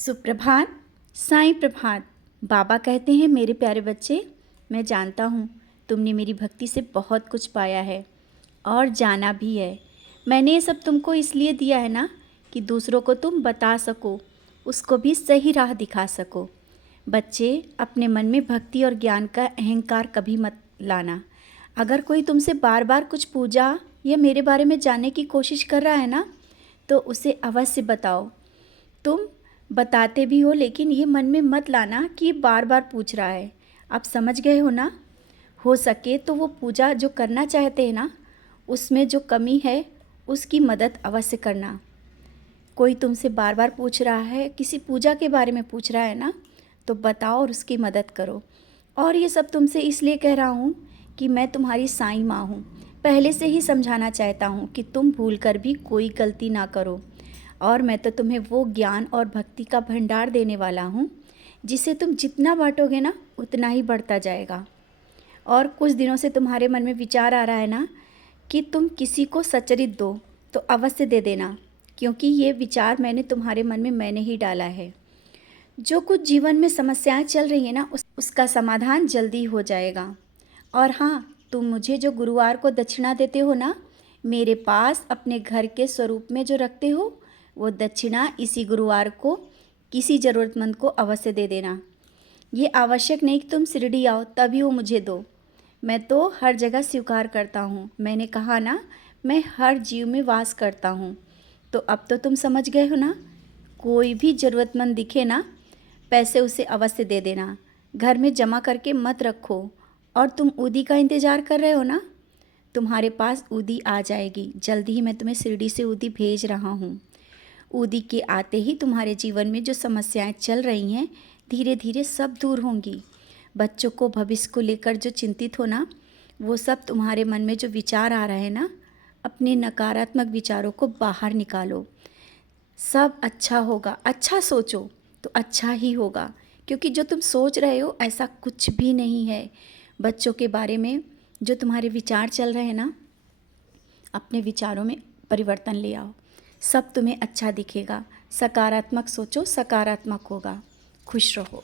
सुप्रभात, साईं प्रभात। बाबा कहते हैं, मेरे प्यारे बच्चे, मैं जानता हूँ तुमने मेरी भक्ति से बहुत कुछ पाया है और जाना भी है। मैंने ये सब तुमको इसलिए दिया है ना कि दूसरों को तुम बता सको, उसको भी सही राह दिखा सको। बच्चे, अपने मन में भक्ति और ज्ञान का अहंकार कभी मत लाना। अगर कोई तुमसे बार बार कुछ पूजा या मेरे बारे में जानने की कोशिश कर रहा है ना, तो उसे अवश्य बताओ। तुम बताते भी हो, लेकिन ये मन में मत लाना कि ये बार बार पूछ रहा है। आप समझ गए हो ना? हो सके तो वो पूजा जो करना चाहते हैं ना, उसमें जो कमी है उसकी मदद अवश्य करना। कोई तुमसे बार बार पूछ रहा है, किसी पूजा के बारे में पूछ रहा है ना, तो बताओ और उसकी मदद करो। और ये सब तुमसे इसलिए कह रहा हूँ कि मैं तुम्हारी साईं माँ हूँ। पहले से ही समझाना चाहता हूँ कि तुम भूल कर भी कोई गलती ना करो। और मैं तो तुम्हें वो ज्ञान और भक्ति का भंडार देने वाला हूँ जिसे तुम जितना बांटोगे ना, उतना ही बढ़ता जाएगा। और कुछ दिनों से तुम्हारे मन में विचार आ रहा है ना कि तुम किसी को सचरित दो, तो अवश्य दे देना, क्योंकि ये विचार तुम्हारे मन में मैंने ही डाला है। जो कुछ जीवन में समस्याएं चल रही है ना, उसका समाधान जल्दी हो जाएगा। और हाँ, तुम मुझे जो गुरुवार को दक्षिणा देते हो ना, मेरे पास अपने घर के स्वरूप में जो रखते हो, वो दक्षिणा इसी गुरुवार को किसी ज़रूरतमंद को अवश्य दे देना। ये आवश्यक नहीं कि तुम शिरडी आओ तभी वो मुझे दो। मैं तो हर जगह स्वीकार करता हूँ। मैंने कहा ना, मैं हर जीव में वास करता हूँ। तो अब तो तुम समझ गए हो ना? कोई भी ज़रूरतमंद दिखे ना, पैसे उसे अवश्य दे देना। घर में जमा करके मत रखो। और तुम ऊदी का इंतज़ार कर रहे हो ना, तुम्हारे पास ऊदी आ जाएगी। जल्दी ही मैं तुम्हें शिरडी से ऊदी भेज रहा हूँ। ऊदी के आते ही तुम्हारे जीवन में जो समस्याएं चल रही हैं, धीरे धीरे सब दूर होंगी। बच्चों को भविष्य को लेकर जो चिंतित हो ना, वो सब तुम्हारे मन में जो विचार आ रहे हैं ना, अपने नकारात्मक विचारों को बाहर निकालो। सब अच्छा होगा। अच्छा सोचो तो अच्छा ही होगा, क्योंकि जो तुम सोच रहे हो ऐसा कुछ भी नहीं है। बच्चों के बारे में जो तुम्हारे विचार चल रहे हैं ना, अपने विचारों में परिवर्तन ले आओ। सब तुम्हें अच्छा दिखेगा। सकारात्मक सोचो, सकारात्मक होगा। खुश रहो।